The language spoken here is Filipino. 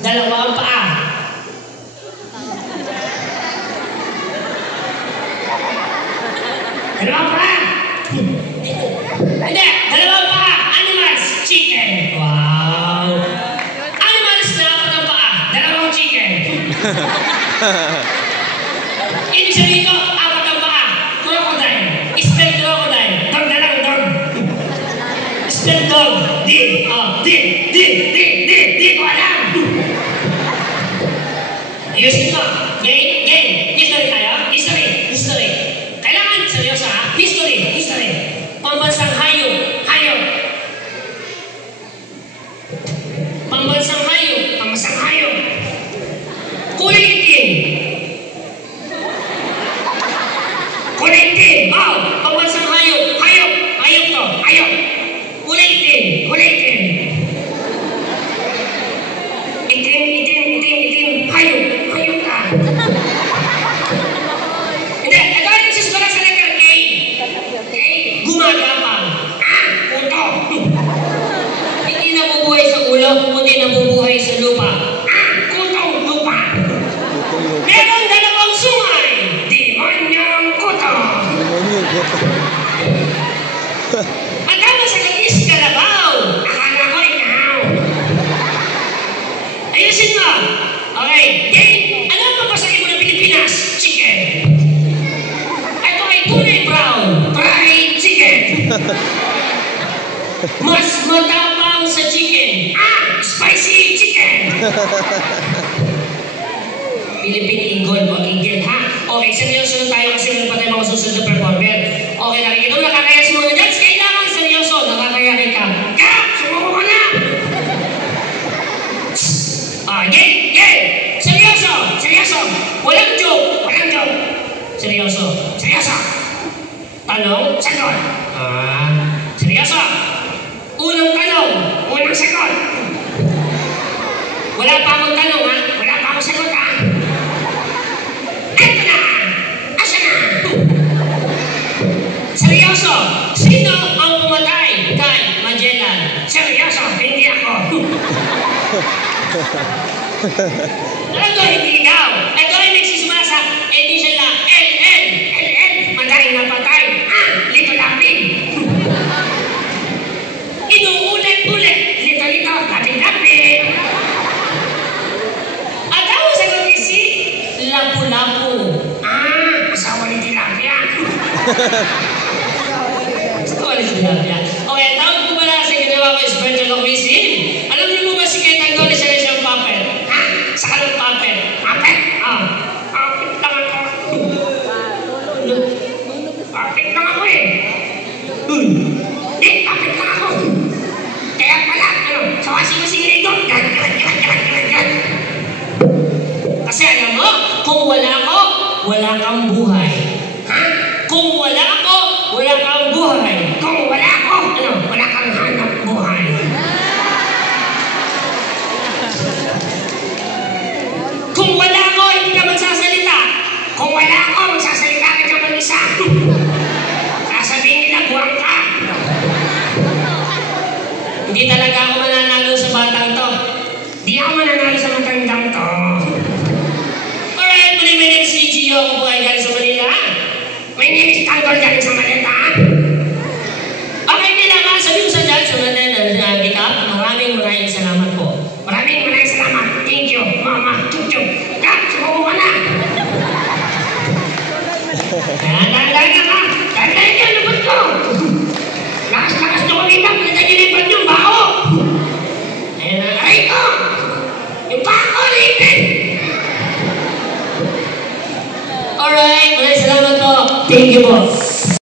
Dalawa ang paa. Dalawa pa! Hindi! Dalawa pa! Animals! Chicken! Wow! Animals na apat ang paa. Dalawang chicken. Ibig sabihin ko, apat ang paa. Crocodile. Spell crocodile. Dog na lang, dog. Spell dog. Di ko alam. Ayusin ko. Game. History tayo. History. Kailangan seryoso ha. History. Pambansang hayop. Pambansang hayop. Kulay itim. Oh, pambansang hayop. Hayop to. Kulay itim. Itim. Hayop ka. Hindi, ito ay nagsisimula sa letter K. Gumagapang. Puto. Hindi nabubuhay sa ulo, kundi nabubuhay sa lupa. Kutong lupa. Meron dalawang sungay. Demonyong kuto. Agama sa kagis kalabaw. Akala ko ikaw. Ayusin mo. Okay. Ano ang papasakin mo ng Pilipinas? Chicken. Ito ay kulay brown. Fried chicken. Mas matapang sa chicken. Spicy chicken. Philippine Eagle. Eagle ha? Okay, seryoso na tayo kasi meron pa tayo mga susunod na performer. Okay, nakikita mo, nakakaya si mga judge. Kailangan seryoso. Nakakaya ka. Sumuko ka na! Game! Seryoso! Walang joke! Seryoso! Tanong, sagot! Seryoso! Unang tanong, unang sagot! Wala pa akong tanong ha? Wala pa akong sagot ha? Eto na! Asa na? Seryoso! Sino ang pumatay kay Magellan? Seryoso! Hindi ako! Ito hindi ikaw! Ito ay nagsisimula sa edition lang. LL! Madaling napatay! Lito lapin! Inuulit! Lito, lapin! At ako sagot ni si Lapu-Lapu. Asawa ni Tilapia. Okay, tawag ko pala sa ginawa ko special occasion. Alam niyo mo ba si Ketang Goli sa isang puppet? Sa kalong puppet? Puppet lang ako. Puppet lang ako eh. Puppet lang ako. Kaya pala, sa washing rito. Kasi alam mo, kung wala ako, wala kang buhay. Kung wala ako, wala kang buhay. Kung wala ako, wala kang hanap buhay. Kung wala ako, hindi ka magsasalita. Kung wala ako, magsasalita ka ka mag-isa. Sasabihin nila, buwang ka. Hindi talaga ako mananalo sa batang to. Hindi ako mananalo sa matandang to. Alright, my name is Gio. Ako po ay galing sa Manila. My name is Tanggol galing sa Manila. Okay, kailangan sabihin mo sa judge na pick up. Maraming salamat po. Maraming salamat. Thank you, Mama. Chup. Sumuko ka na. Dahil ka. Dahil ka, lupot ko. Lakas nyo ko dito. Pinagagilipan nyo, bao. Ayan ang aray ko. Yung bako, lipin. Alright, salamat po. Thank you po.